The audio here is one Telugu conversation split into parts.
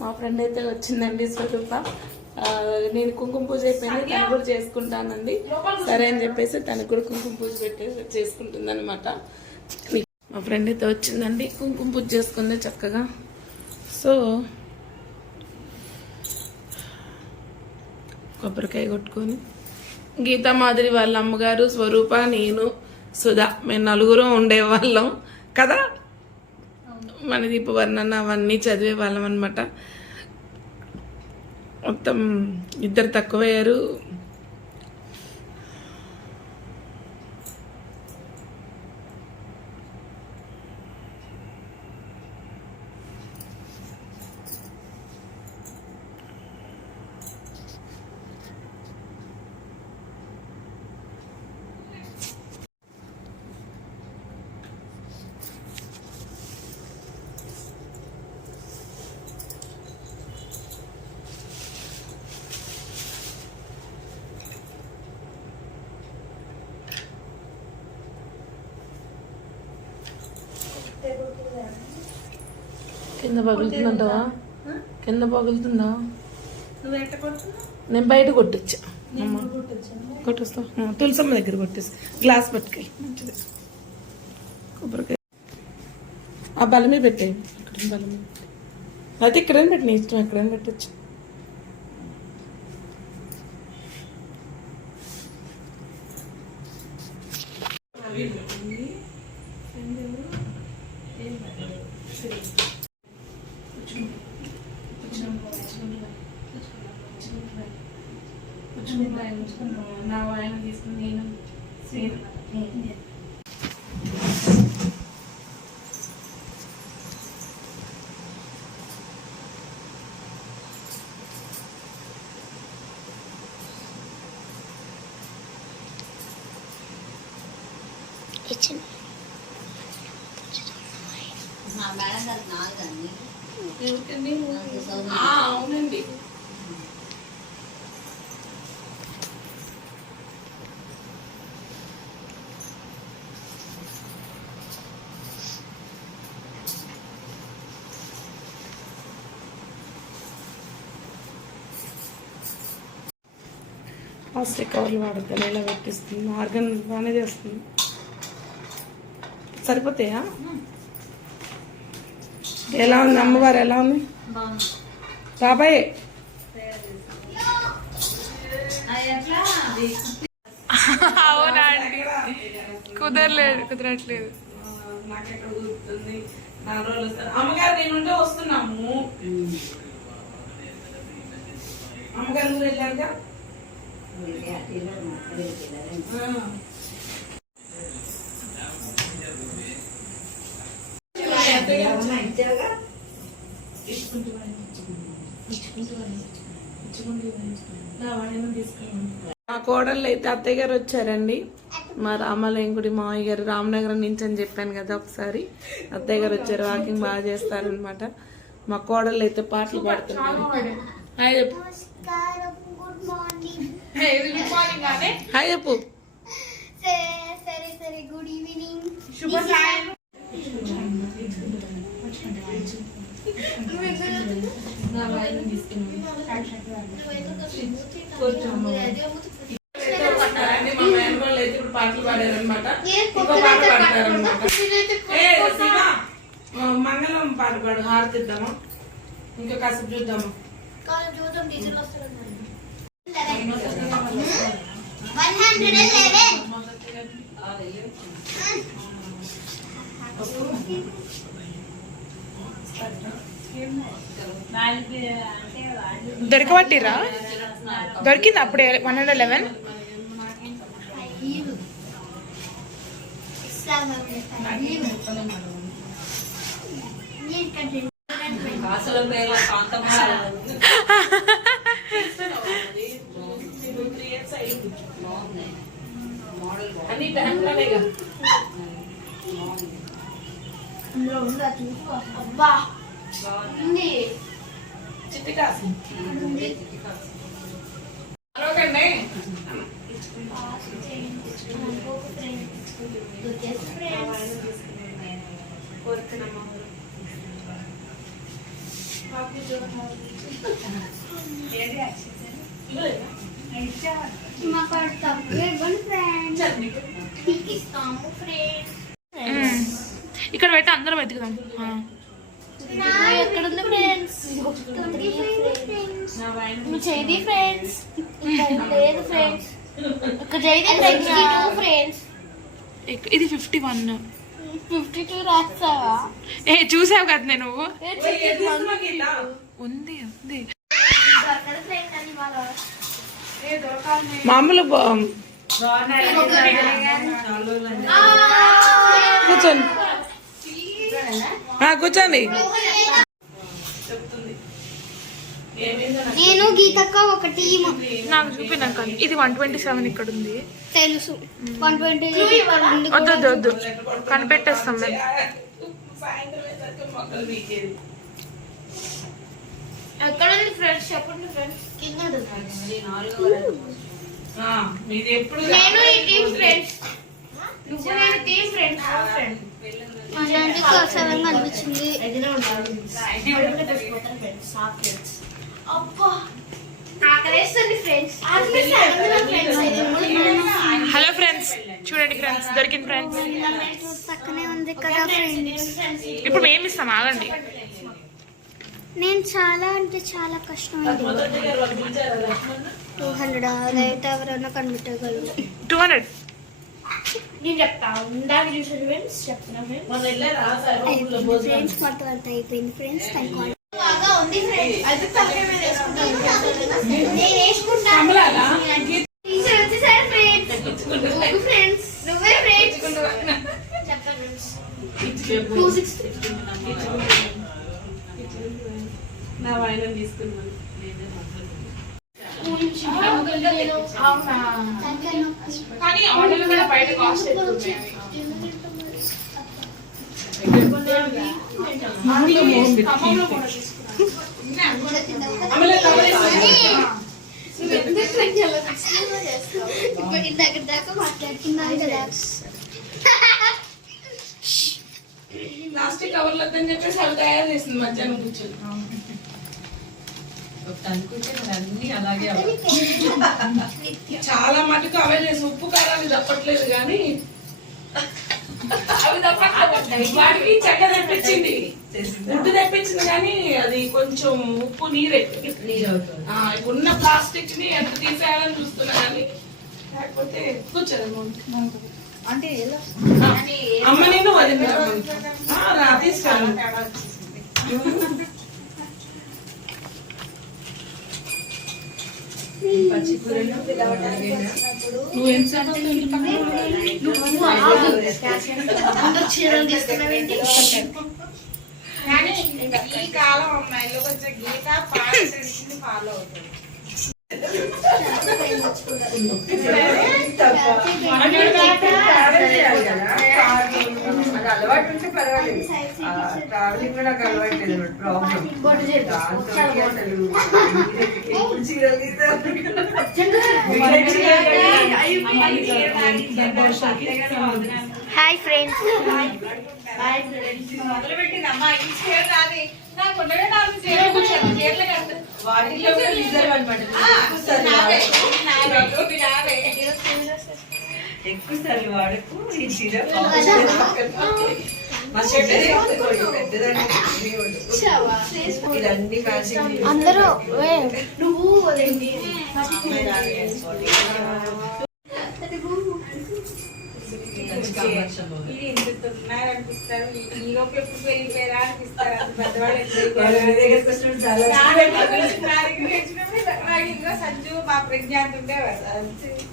మా ఫ్రెండ్ అయితే వచ్చిందండి స్వరూప. నేను కుంకుమ పూజ అయిపోయింది తను కూడా చేసుకుంటానండి సరే అని చెప్పేసి తను కూడా కుంకుమ పూజ పెట్టేసి చేసుకుంటుందనమాట మా ఫ్రెండ్ అయితే వచ్చిందండి కుంకుమ పూజ చేసుకుంది చక్కగా. సో కొబ్బరికాయ కొట్టుకొని గీతా మాదిరి వాళ్ళ అమ్మగారు స్వరూప నేను సుధా మేము నలుగురు ఉండేవాళ్ళం కదా? మన దీప వర్ణన అవన్నీ చదివే వాళ్ళం అనమాట మొత్తం ఇద్దరు తక్కువయ్యారు. కింద పగులుతుందంటావా? కింద పగులుతుందా? నేను బయట కొట్టొచ్చా. కొట్టేస్తా. తులసమ్మ దగ్గర కొట్టేసి. గ్లాస్ పట్టుకెళ్ళి. మంచిది. కొబ్బరికాయ. ఆ బలమే పెట్టేయి. అక్కడ బలమే. అయితే ఇక్కడైనా పెట్టి నీ ఇష్టం ఎక్కడైనా పెట్టచ్చు. ఆ, అవునండి. ప్లాస్టిక్ కవర్లు వాడతాను ఇలా పెట్టిస్తుంది? ఆర్గన్ బాగానే చేస్తుంది. సరిపోతాయా? ఎలా ఉంది అమ్మవారు? ఎలా ఉంది? బాబాయ్. అది అవునా అండి? కుదరలేదు కుదరట్లేదు. అమ్మగారు నేను ఉంటే వస్తున్నాము. అమ్మగారు ఊరు ఇచ్చుకుంటూ ఇచ్చుకుంటూ. ఇచ్చుకుంటూ. నా వాడిని. మా కోడళ్ళు అయితే అత్తయ్య గారు వచ్చారండి. మా రామాలయంగుడి మావయ్య గారు రామనగరం నుంచి అని చెప్పాను కదా ఒకసారి. అత్తయ్య గారు వచ్చారు వాకింగ్ బాగా చేస్తారనమాట మా కోడళ్ళు అయితే పాటలు పాడుతున్నారు. హాయ్ చెప్పు. నమస్కారం గుడ్ మార్నింగ్. హాయ్ చెప్పు. సరే సరే సరే గుడ్ ఈవినింగ్. శుభ నా వాడిని తీసుకెళ్ళండి పట్టారండి మా మేనగోళ్ళు అయితే ఇప్పుడు పాటలు పాడారనమాట ఇంకో పాట పాడతారనమాట మంగళం పాట పాడు హారతిద్దామా ఇంకా కాసేపు చూద్దామా చూద్దాం టీచర్లు వన్ హండ్రెడ్ అండ్ లెవెన్ వాళ్ళకి అంటే వాళ్ళు దొరకబట్టిరా? దొరికింది అప్పుడే వన్ హండ్రెడ్ లెవెన్? మోడల్ అన్ని టైంలోనే అందులో ఉందా చూసుకో అబ్బా ఉంది చిట్టి కాసి ఉంది అరవకండి జస్ట్ ఫ్రెండ్స్ కోరుతున్నామ్మా పాప మాకు తక్కువ ఇవ్వండి ఫ్రెండ్స్ మీకు ఇస్తాము ఫ్రెండ్స్ మ్మ్. ఇక్కడ పెట్టి అందరం వెతుకుదాం ఆ. ఎక్కడ ఉంది ఫ్రెండ్స్ చేది ఫ్రెండ్స్. లేదు ఫ్రెండ్స్. ఇక్కడ చేది ఫ్రెండ్స్ టూ ఫ్రెండ్స్. ఇది ఫిఫ్టీ వన్ ఫిఫ్టీ టూ రాస్తావా? ఏ చూసావు కదా నేను? ఉంది ఉంది. మామూలు కూర్చోండి. కూర్చోండి. నేను గీతక్క ఒక టీమ్ నాకు చూపినాక ఇది వన్ ట్వంటీ సెవెన్ ఇక్కడ ఉంది తెలుసు వన్ ట్వంటీ వద్దు వద్దు వద్దు కనిపెట్టేస్తాం మేము. ఎక్కడ ఫ్రెండ్స్? చెప్పండి ఫ్రెండ్స్. కింద నేను ఈ ఫ్రెండ్స్. నువ్వు నేను ఫ్రెండ్స్ అలాంటి కనిపించింది ఫ్రెండ్స్. హలో ఫ్రెండ్స్ చూడండి ఫ్రెండ్స్ దొరికింది ఫ్రెండ్స్ పక్కనే ఉంది కదా ఫ్రెండ్స్ ఇప్పుడు మేము ఇస్తాం ఆగండి. నేను చాలా అంటే చాలా లక్ష్మణ్ టూ హండ్రెడ్ అదైతే ఎవరైనా కనిపెట్టగలరు. టూ హండ్రెడ్ నేను చెప్తా ఉండాలి చూసారు ఫ్రెండ్స్ చెప్తున్నా ఫ్రెండ్స్ మొత్తం అంతా అయిపోయింది ఫ్రెండ్స్ బాగా ఉంది ఫ్రెండ్స్ అయితే తలకాయ మీద వేసుకుంటాను నేను వేసుకుంటా. కమలాలా? టీచర్ వచ్చేసారు ఫ్రెండ్స్ నువ్వు ఫ్రెండ్స్ నువ్వే ఫ్రెండ్స్ చెప్పండి. టూ సిక్స్ నా వాయిన తీసుకున్నాను. కానీ ఆర్డర్లు కూడా బయట కాస్ట్ ఎక్కువ ప్లాస్టిక్ కవర్లు వద్దని చెప్పేసి అవి తయారు చేసింది మధ్యాహ్నం కూర్చొని అన్ని అలాగే చాలా మటుకు అవే చేసి ఉప్పు కారాలు తప్పట్లేదు కానీ అవి తప్పట్లేదు వాటికి చెక్క తెప్పించింది. గుడ్డు తెప్పించింది కానీ అది కొంచెం ఉప్పు నీరే. ఉన్న ప్లాస్టిక్ని ఎంత తీసేయాలని చూస్తున్నా కానీ లేకపోతే కూర్చోదు అంటే ఎలా? అమ్మ నేను వదిన రా తీసుకురాను పచ్చి కూరలు అలాగేనా? నువ్వు ఎంతసేపు ఇంటి అందరు చీరలు తీసుకున్నావేంటి కానీ ఈ కాలం అమ్మాయిలు కొంచెం గీత పాట ఫాలో అవుతుంది అది అలవాటు ఉంటే పర్వాలేదు. ట్రావెలింగ్ కూడా నాకు అలవాటు లేదు. ప్రాబ్లం హాయ్ ఫ్రెండ్స్ మొదలు పెట్టింది అమ్మా ఈ చీర నాది నాకు ఉండవే నాలుగు చీరలు కూర్చోను చీరలు కట్టు వాటిలో కూడా రిజర్వ్ అనమాట నావే. నావే. నావే ఎక్కువ సార్లు వాడకు ఈ చీర అందరూ నువ్వు సంజు మా ప్రజ్ఞాంత్ ఉండేవారు అమ్మవారికి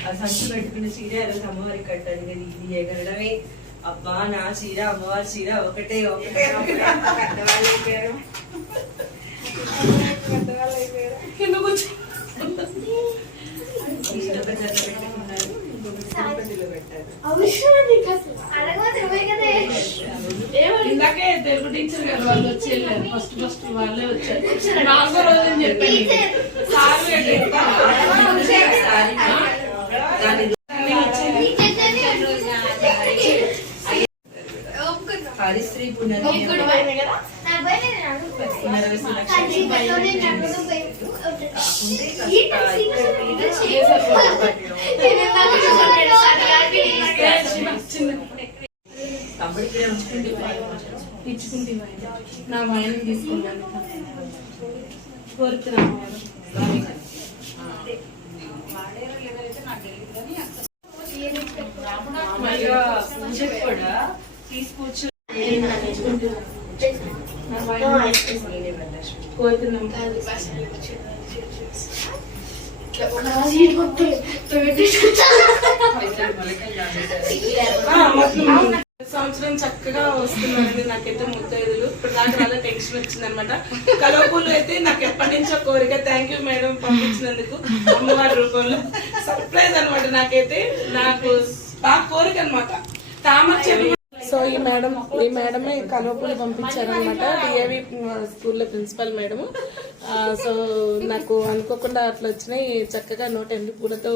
ఆ సంచి పెట్టుకున్న చీర ఆ రోజు అమ్మవారికి కట్టాను కదా ఇది ఎగరడమే. అబ్బా నా చీర అమ్మవారి చీర ఒకటే ఒకటే పెద్దవాళ్ళు అయిపోయారు పెద్దవాళ్ళు అయిపోయారు కింద కూర్చో. పెట్టారు. ఇందాకే తెలుగు టీచర్ గారు వాళ్ళు వచ్చి వెళ్ళారు. ఫస్ట్ ఫస్ట్ వాళ్ళే వచ్చారు. నాలుగో రోజు అని చెప్పాను హరిశ్రీ పోయింది ఇచ్చుకుంటే నా వాయన తీసుకున్నాను. కోరుతున్నాను కూడా తీసుకొచ్చు నా వాయన కోరుతున్నాను ఆ, మొత్తం సంవత్సరం చక్కగా వస్తున్నారండి నాకైతే ముత్తైదులు. ఇప్పుడు నాకు చాలా టెన్షన్ వచ్చింది అనమాట కలవపూలు అయితే నాకు ఎప్పటి నుంచో కోరిక థ్యాంక్ యూ మేడం పంపించినందుకు అమ్మవారి రూపంలో. సర్ప్రైజ్ అనమాట నాకైతే. నాకు బాగా కోరిక అనమాట. తామర చెట్టు సో ఈ మేడం ఈ మేడమే కలవపూలు పంపించారనమాట. డిఏవి స్కూల్లో ప్రిన్సిపల్ మేడము సో నాకు అనుకోకుండా అట్లా వచ్చినాయి. చక్కగా నూట ఎనిమిది పూలతో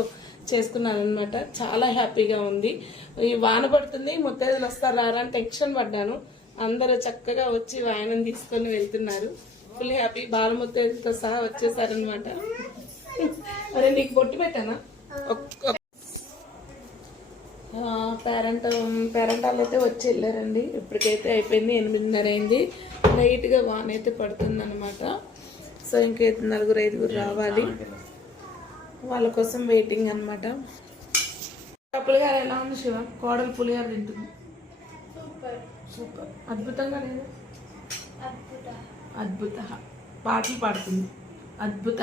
చేసుకున్నాను అనమాట చాలా హ్యాపీగా ఉంది. ఈ వాన పడుతుంది ముత్తైదులు వస్తారు రారా అని టెన్షన్ పడ్డాను. అందరూ చక్కగా వచ్చి వాయనం తీసుకొని వెళ్తున్నారు. ఫుల్ హ్యాపీ బాల ముత్తైదులతో సహా వచ్చేసారనమాట మరి నీకు బొట్టు పెట్టానా? ఒక్క- పేరెంట్ పేరెంట్ వాళ్ళు అయితే వచ్చి వెళ్ళారండి. ఇప్పటికైతే అయిపోయింది ఎనిమిదిన్నర అయింది. లైట్గా వాన్ అయితే పడుతుంది అనమాట సో ఇంకైతే నలుగురు ఐదుగురు రావాలి. వాళ్ళ కోసం వెయిటింగ్ అనమాట పులిహార ఎలా ఉంది శివ? కోడలు పులిహార తింటుంది. సూపర్. అద్భుతంగా లేదు? అద్భుత. పాటలు పాడుతుంది. అద్భుత.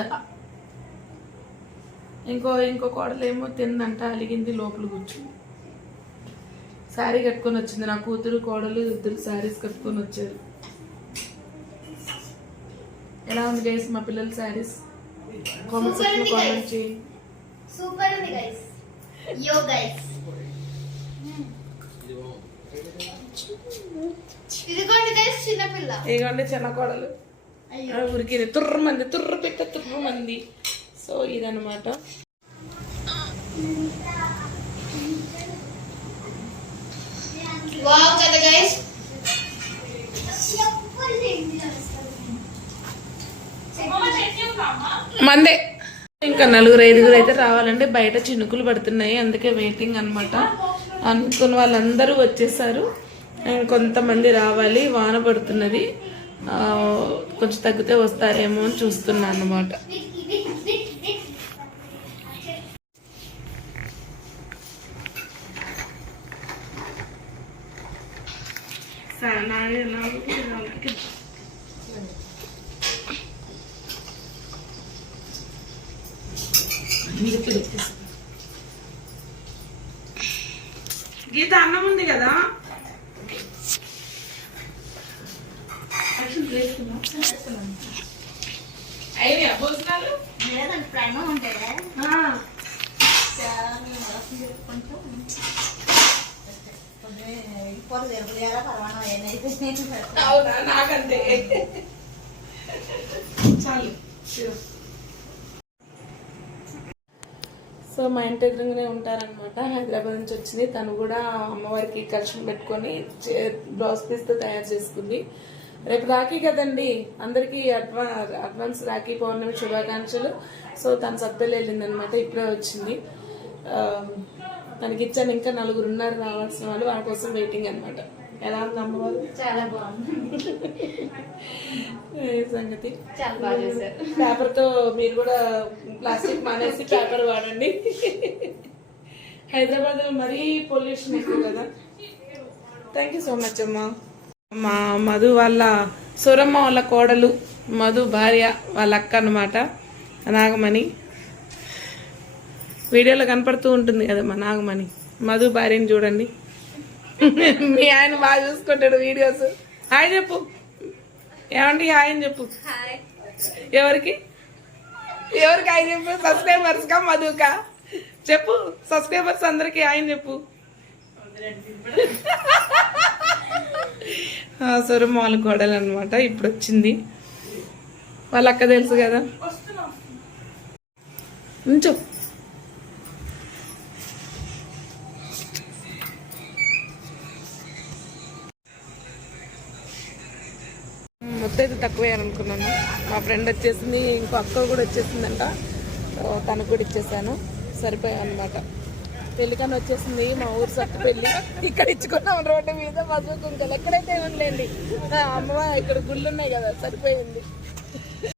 ఇంకో ఇంకో కోడలు ఏమో తిందంట అలిగింది లోపల కూర్చుంది. శారీ కట్టుకొని వచ్చింది. నా కూతురు కోడలు ఇద్దరు శారీస్ కట్టుకొని వచ్చారు. ఎలా ఉంది గైస్ మా పిల్లల శారీస్ కామెంట్ సెక్షన్ కామెంట్ చేయండి సూపర్ ఉంది గైస్ యో గైస్ ఇదిగోండి గైస్ చిన్నపిల్ల ఇదిగోండి చిన్న కోడలు. ఆ, ఉరికింది తుర్ర మంది తుర్ర పెట్ట తుర్ర మంది సో ఇదనమాట వావ్ కదా గైస్ మందే. ఇంకా నలుగురు ఐదుగురు అయితే రావాలంటే బయట చినుకులు పడుతున్నాయి. అందుకే వెయిటింగ్ అన్నమాట. అనుకున్న వాళ్ళందరూ వచ్చేసారు. కొంతమంది రావాలి. వాన పడుతున్నది. కొంచెం తగ్గితే వస్తారేమో అని చూస్తున్నా అన్నమాట. సరే గీత అన్నం ఉంది కదా అయినాయా భోజనాలు లేదండి ప్రేమ ఉంటుందా ఆ, అవునా నాకంతే చాలు సో మా ఇంటి ఎదురుగానే ఉంటారనమాట హైదరాబాద్ నుంచి వచ్చింది. తను కూడా అమ్మవారికి కలెక్షన్ పెట్టుకొని చే- బ్లౌజ్ పీస్తో తయారు చేసుకుంది. రేపు రాఖీ కదండి. అందరికీ అడ్వా అడ్వాన్స్ రాఖీ పౌర్ణమి శుభాకాంక్షలు. సో తను సత్తలు వెళ్ళిందనమాట ఇప్పుడే వచ్చింది. తనకిచ్చాను. తనకి ఇచ్చాను ఇంకా నలుగురు ఉన్నారు రావాల్సిన వాళ్ళు. వాళ్ళ కోసం వెయిటింగ్ అనమాట ఎలా ఉంది అమ్మవారు చాలా బాగుంది. సంగతి? చాలా బాగా చేశారు. పేపర్తో మీరు కూడా ప్లాస్టిక్ మానేసి పేపర్ వాడండి. హైదరాబాద్లో మరీ పొల్యూషన్ ఎక్కువ కదా. థ్యాంక్ యూ సో మచ్ అమ్మా. మా మధు వాళ్ళ సురమ్మ వాళ్ళ కోడలు మధు భార్య వాళ్ళ అక్క అనమాట నాగమణి. వీడియోలో కనపడుతూ ఉంటుంది కదా మా నాగమణి. మధు భార్యని చూడండి. మీ ఆయన బాగా చూసుకుంటాడు వీడియోస్. హాయ్ చెప్పు. ఏమండి? హాయ్ అని చెప్పు. ఎవరికి? ఎవరికి ఆయన చెప్పు? సబ్స్క్రైబర్స్ కా మధుకా చెప్పు. సబ్స్క్రైబర్స్ అందరికి ఆయన చెప్పు. సొరం వాళ్ళ కోడలు అనమాట ఇప్పుడు వచ్చింది. వాళ్ళ అక్క తెలుసు కదా. ఉంచు మొత్తం అయితే తక్కువే అనుకున్నాను. మా ఫ్రెండ్ వచ్చేసింది ఇంకో అక్క కూడా వచ్చేసిందంట. తనకు కూడా ఇచ్చేసాను. సరిపోయాయి అనమాట పెళ్ళికని వచ్చేసింది మా ఊరు సత్తు పెళ్ళి. ఇక్కడ ఇచ్చుకున్నాం రోడ్డు మీద పసుపు కుంకలు ఎక్కడైతే ఉండలేండి అమ్మ ఇక్కడ గుళ్ళు ఉన్నాయి కదా సరిపోయింది.